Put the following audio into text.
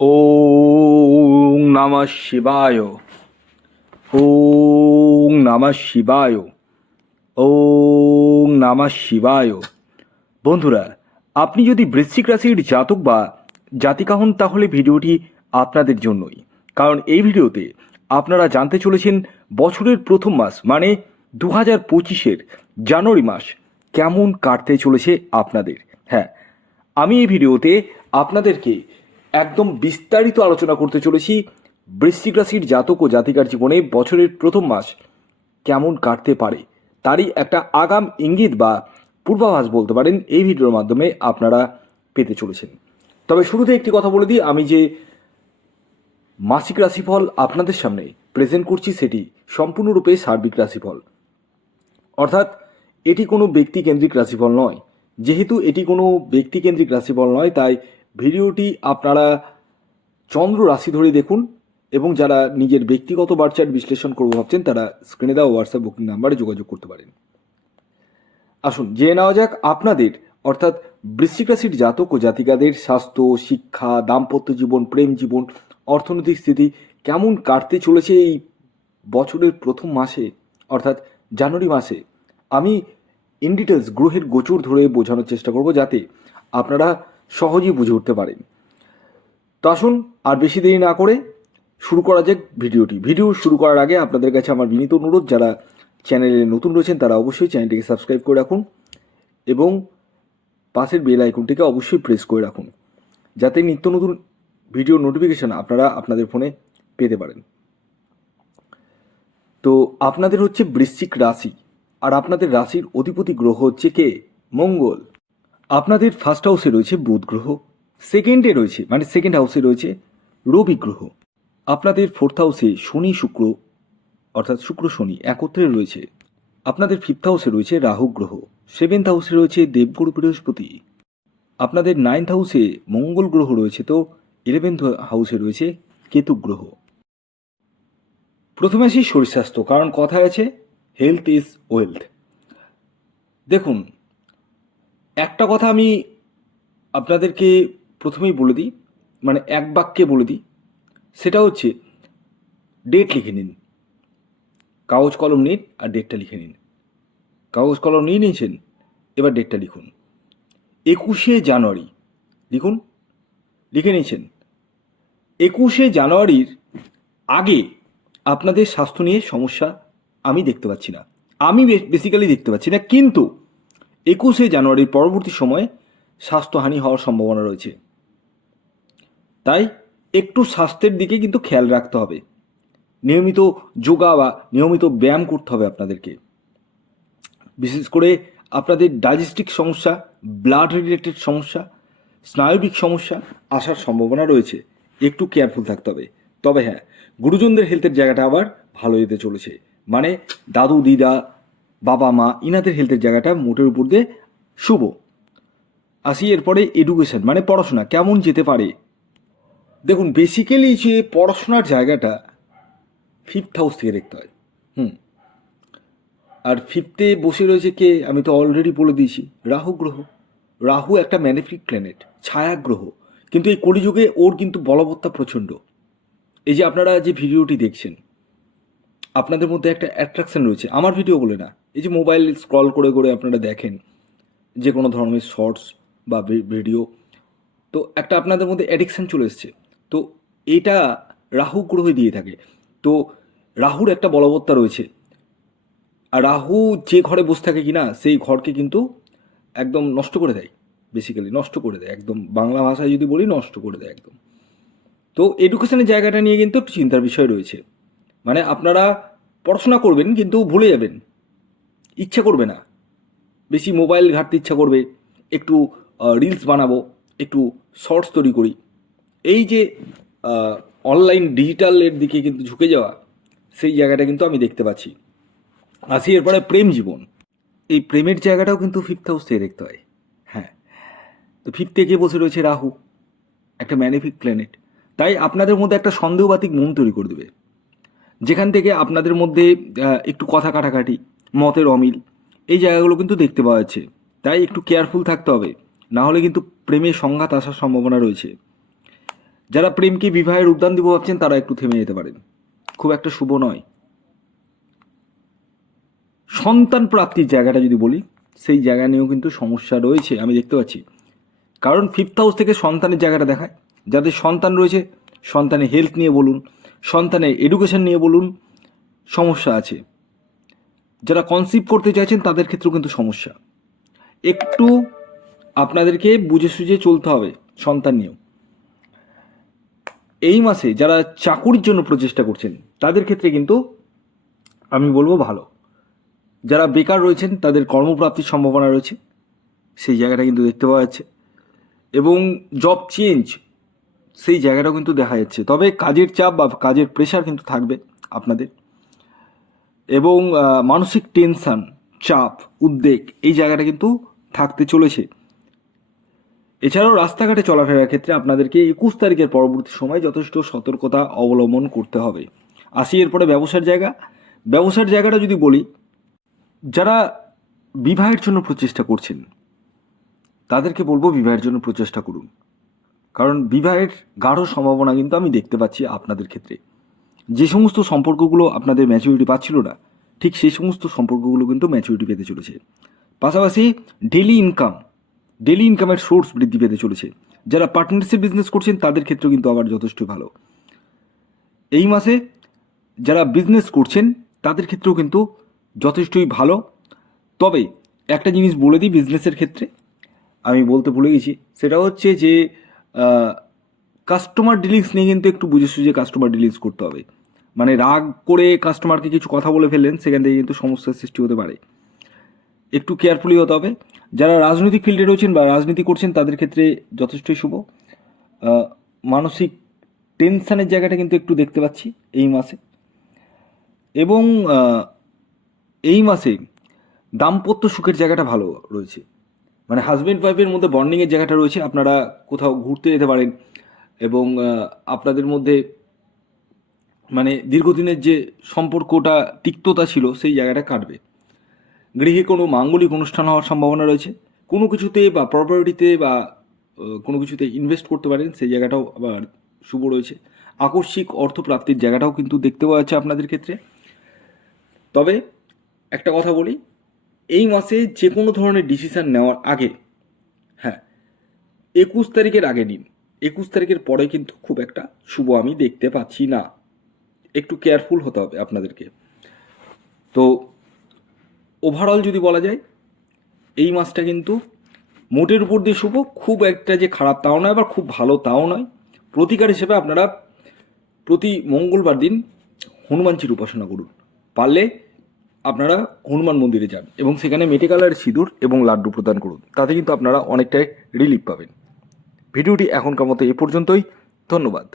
ওং নমঃ শিবায়। ওং নমঃ শিবায়। ওং নমঃ শিবায়। বন্ধুরা, আপনি যদি বৃশ্চিক রাশির জাতক বা জাতিকা হন, তাহলে ভিডিওটি আপনাদের জন্যই। কারণ এই ভিডিওতে আপনারা জানতে চলেছেন বছরের প্রথম মাস মানে দু হাজার পঁচিশের জানুয়ারি মাস, কেমন কাটতে চলেছে আপনাদের। হ্যাঁ আমি এই ভিডিওতে আপনাদেরকে একদম বিস্তারিত আলোচনা করতে চলেছি বৃশ্চিক রাশির জাতক ও জাতিকার জীবনে বছরের প্রথম মাস কেমন কাটতে পারে? তারই একটা আগাম ইঙ্গিত বা পূর্বাভাস বলতে পারেন এই ভিডিওর মাধ্যমে আপনারা পেতে চলেছেন। তবে শুরুতে একটি কথা বলে দিই, আমি যে মাসিক রাশিফল আপনাদের সামনে প্রেজেন্ট করছি সেটি সম্পূর্ণরূপে সার্বিক রাশিফল। অর্থাৎ এটি কোনো ব্যক্তিকেন্দ্রিক রাশিফল নয়। যেহেতু এটি কোনো ব্যক্তিকেন্দ্রিক রাশিফল নয়, তাই ভিডিওটি আপনারা চন্দ্র রাশি ধরে দেখুন এবং যারা নিজের ব্যক্তিগত বার্চার বিশ্লেষণ করব ভাবছেন, তারা স্ক্রিনে দেওয়া হোয়াটসঅ্যাপ বুকিং নাম্বারে যোগাযোগ করতে পারেন। আসুন, জেনে নেওয়া যাক আপনাদের, অর্থাৎ বৃশ্চিক রাশির জাতক ও জাতিকাদের স্বাস্থ্য, শিক্ষা, দাম্পত্য জীবন, প্রেম জীবন, অর্থনৈতিক স্থিতি কেমন কাটতে চলেছে এই বছরের প্রথম মাসে, অর্থাৎ জানুয়ারি মাসে? আমি ইন ডিটেলস গ্রহের গোচর ধরে বোঝানোর চেষ্টা করব যাতে আপনারা সহজেই বুঝে উঠতে পারেন। তো আসুন আর বেশি দেরি না করে শুরু করা যাক ভিডিওটি। ভিডিও শুরু করার আগে আপনাদের কাছে আমার বিনীত অনুরোধ, যারা চ্যানেলে নতুন রয়েছেন তারা অবশ্যই চ্যানেলটিকে সাবস্ক্রাইব করে রাখুন এবং পাশের বেল আইকনটিকে অবশ্যই প্রেস করে রাখুন, যাতে নিত্য নতুন ভিডিও নোটিফিকেশান আপনারা আপনাদের ফোনে পেতে পারেন। তো আপনাদের হচ্ছে বৃশ্চিক রাশি, আর আপনাদের রাশির অধিপতি গ্রহ হচ্ছে কে? মঙ্গল। আপনাদের ফার্স্ট হাউসে রয়েছে বুধ গ্রহ সেকেন্ডে রয়েছে মানে সেকেন্ড হাউসে রয়েছে রবি গ্রহ। আপনাদের ফোর্থ হাউসে শনি, শুক্র, অর্থাৎ শুক্র, শনি একত্রে রয়েছে। আপনাদের ফিফথ হাউসে রয়েছে রাহু গ্রহ সেভেন্থ হাউসে রয়েছে দেবগুরু বৃহস্পতি। আপনাদের নাইন্থ হাউসে মঙ্গল গ্রহ রয়েছে তো ইলেভেন্থ হাউসে রয়েছে কেতু গ্রহ। প্রথমে আসি শরীর স্বাস্থ্য কারণ কথায় আছে হেলথ ইজ ওয়েলথ দেখুন একটা কথা আমি আপনাদেরকে প্রথমেই বলে দিই মানে এক বাক্যে বলে দিই, সেটা হচ্ছে ডেট লিখে নিন। কাগজ কলম নিন আর ডেটটা লিখে নিন। কাগজ কলম নিয়ে নিয়েছেন, এবার ডেটটা লিখুন। একুশে জানুয়ারি, লিখুন, লিখে নিয়েছেন। একুশে জানুয়ারির আগে আপনাদের স্বাস্থ্য নিয়ে সমস্যা আমি দেখতে পাচ্ছি না। আমি বেসিক্যালি দেখতে পাচ্ছি না। কিন্তু একুশে জানুয়ারির পরবর্তী সময়ে স্বাস্থ্যহানি হওয়ার সম্ভাবনা রয়েছে। তাই একটু স্বাস্থ্যের দিকে কিন্তু খেয়াল রাখতে হবে। নিয়মিত যোগা বা নিয়মিত ব্যায়াম করতে হবে আপনাদেরকে। বিশেষ করে আপনাদের ডাইজেস্টিক সমস্যা, ব্লাড রিলেটেড সমস্যা, স্নায়বিক সমস্যা আসার সম্ভাবনা রয়েছে। একটু কেয়ারফুল থাকতে হবে। তবে হ্যাঁ গুরুজনদের হেলথের জায়গাটা আবার ভালো যেতে চলেছে। মানে দাদু, দিদা বাবা মা ইনাদের হেলথের জায়গাটা মোটের উপর দিয়ে শুভ। আসি এরপরে এডুকেশন মানে পড়াশোনা, কেমন যেতে পারে? দেখুন বেসিক্যালি যে পড়াশোনার জায়গাটা ফিফথ হাউস থেকে দেখতে হয়। হুম। আর ফিফথে বসে রয়েছে কে? আমি তো অলরেডি বলে দিয়েছি, রাহু গ্রহ। রাহু একটা ম্যানিফিক প্ল্যানেট ছায়া গ্রহ। কিন্তু এই কলিযুগে ওর কিন্তু বলবত্তা প্রচণ্ড। এই যে আপনারা যে ভিডিওটি দেখছেন, আপনাদের মধ্যে একটা অ্যাট্রাকশন রয়েছে। আমার ভিডিও বলে না। এই যে মোবাইল স্ক্রল করে করে আপনারা দেখেন যে কোনো ধরনের শর্টস বা ভিডিও, তো একটা আপনাদের মধ্যে অ্যাডিকশান চলে এসছে। তো এটা রাহু গ্রহে দিয়ে থাকে। তো রাহুর একটা বলবত্তা রয়েছে। আর রাহু যে ঘরে বসে থাকে কিনা, সেই ঘরকে কিন্তু একদম নষ্ট করে দেয় বেসিক্যালি নষ্ট করে দেয়। একদম বাংলা ভাষায় যদি বলি, নষ্ট করে দেয় একদম। তো এডুকেশনের জায়গাটা নিয়ে কিন্তু একটু চিন্তার বিষয় রয়েছে। মানে আপনারা পড়াশোনা করবেন কিন্তু ভুলে যাবেন। ইচ্ছা করবে না। বেশি মোবাইল ঘাটতে ইচ্ছা করবে, একটু রিলস বানাবো, একটু শর্টস তৈরি করি। এই যে অনলাইন ডিজিটালের দিকে কিন্তু ঝুঁকে যাওয়া, সেই জায়গাটা কিন্তু আমি দেখতে পাচ্ছি। আসি এরপরে প্রেম জীবন। এই প্রেমের জায়গাটাও কিন্তু ফিফথ হাউস থেকে দেখতে হয়। হ্যাঁ। তো ফিফথে কে বসে রয়েছে রাহু, একটা ম্যানিফিক প্ল্যানেট তাই আপনাদের মধ্যে একটা সন্দেহবাতিক মন তৈরি করে দেবে। যেখান থেকে আপনাদের মধ্যে একটু কথা কাটাকাটি মতের অমিল। এই জায়গাগুলো কিন্তু দেখতে পাওয়া যাচ্ছে। তাই একটু কেয়ারফুল থাকতে হবে। না হলে কিন্তু প্রেমে সংঘাত আসার সম্ভাবনা রয়েছে। যারা প্রেমকে বিবাহের উদ্যান দিব ভাবছেন, তারা একটু থেমে যেতে পারেন। খুব একটা শুভ নয়। সন্তান প্রাপ্তির জায়গাটা যদি বলি, সেই জায়গা নিয়েও কিন্তু সমস্যা রয়েছে, আমি দেখতে পাচ্ছি। কারণ ফিফথ হাউস থেকে সন্তানের জায়গাটা দেখায়। যাদের সন্তান রয়েছে, সন্তানের হেলথ নিয়ে বলুন, সন্তানের এডুকেশন নিয়ে বলুন, সমস্যা আছে। যারা কনসিভ করতে চাইছেন, তাদের ক্ষেত্রেও কিন্তু সমস্যা। একটু আপনাদেরকে বুঝে সুঝে চলতে হবে সন্তান নিয়েও। এই মাসে যারা চাকুরির জন্য প্রচেষ্টা করছেন, তাদের ক্ষেত্রে কিন্তু আমি বলব ভালো। যারা বেকার রয়েছেন, তাদের কর্মপ্রাপ্তির সম্ভাবনা রয়েছে। সেই জায়গাটা কিন্তু দেখতে পাওয়া যাচ্ছে। এবং জব চেঞ্জ সেই জায়গাটাও কিন্তু দেখা যাচ্ছে। তবে কাজের চাপ বা কাজের প্রেশার কিন্তু থাকবে আপনাদের। এবং মানসিক টেনশন চাপ, উদ্বেগ এই জায়গাটা কিন্তু থাকতে চলেছে। এছাড়াও রাস্তাঘাটে চলাফেরার ক্ষেত্রে আপনাদেরকে একুশ তারিখের পরবর্তী সময় যথেষ্ট সতর্কতা অবলম্বন করতে হবে। আসি এরপরে ব্যবসার জায়গা। ব্যবসার জায়গাটা যদি বলি, যারা বিবাহের জন্য প্রচেষ্টা করছেন, তাদেরকে বলব বিবাহের জন্য প্রচেষ্টা করুন। কারণ বিবাহের গাঢ় সম্ভাবনা কিন্তু আমি দেখতে পাচ্ছি আপনাদের ক্ষেত্রে। যে সমস্ত সম্পর্কগুলো আপনাদের ম্যাচুরিটি পাচ্ছিল না, ঠিক সেই সমস্ত সম্পর্কগুলো কিন্তু ম্যাচুরিটি পেতে চলেছে। পাশাপাশি ডেলি ইনকাম ডেলি ইনকামের সোর্স বৃদ্ধি পেতে চলেছে। যারা পার্টনারশিপ বিজনেস করছেন, তাদের ক্ষেত্রেও কিন্তু আবার যথেষ্ট ভালো। এই মাসে যারা বিজনেস করছেন, তাদের ক্ষেত্রেও কিন্তু যথেষ্টই ভালো। তবে একটা জিনিস বলে দিই বিজনেসের ক্ষেত্রে, আমি বলতে ভুলে গেছি। সেটা হচ্ছে যে কাস্টমার ডিলিংস নিয়ে কিন্তু একটু বুঝে সুঝে কাস্টমার ডিলিংস করতে হবে। মানে রাগ করে কাস্টমারকে কিছু কথা বলে ফেললেন, সেখান থেকে কিন্তু সমস্যার সৃষ্টি হতে পারে। একটু কেয়ারফুলি হতে হবে। যারা রাজনৈতিক ফিল্ডে রয়েছেন বা রাজনীতি করছেন, তাদের ক্ষেত্রে যথেষ্টই শুভ। মানসিক টেনশানের জায়গাটা কিন্তু একটু দেখতে পাচ্ছি এই মাসে। এবং এই মাসে দাম্পত্য সুখের জায়গাটা ভালো রয়েছে। মানে হাজব্যান্ড ওয়াইফের মধ্যে বন্ডিংয়ের জায়গাটা রয়েছে। আপনারা কোথাও ঘুরতে যেতে পারেন এবং আপনাদের মধ্যে মানে দীর্ঘদিনের যে সম্পর্কটা, তিক্ততা ছিল, সেই জায়গাটা কাটবে। গৃহে কোনো মাঙ্গলিক অনুষ্ঠান হওয়ার সম্ভাবনা রয়েছে। কোনো কিছুতে বা প্রপার্টিতে বা কোনো কিছুতে ইনভেস্ট করতে পারেন, সেই জায়গাটাও আবার শুভ রয়েছে। আকস্মিক অর্থপ্রাপ্তির জায়গাটাও কিন্তু দেখতে পাওয়া যাচ্ছে আপনাদের ক্ষেত্রে। তবে একটা কথা বলি, এই মাসে যে কোনো ধরনের ডিসিশান নেওয়ার আগে হ্যাঁ একুশ তারিখের আগে নিন। একুশ তারিখের পরে কিন্তু খুব একটা শুভ আমি দেখতে পাচ্ছি না। একটু কেয়ারফুল হতে হবে আপনাদেরকে। তো ওভারঅল যদি বলা যায়, এই মাসটা কিন্তু মোটের উপর দিয়ে শুভ, খুব একটা যে খারাপ তাও নয়, আবার খুব ভালো তাও নয়। প্রতিকার হিসেবে আপনারা প্রতি মঙ্গলবার দিন হনুমানজির উপাসনা করুন। পারলে আপনারা হনুমান মন্দিরে যান এবং সেখানে মেটে কালারের সিঁদুর এবং লাড্ডু প্রদান করুন। তাতে কিন্তু আপনারা অনেকটাই রিলিফ পাবেন। ভিডিওটি এখনকার মতো এ পর্যন্তই। ধন্যবাদ।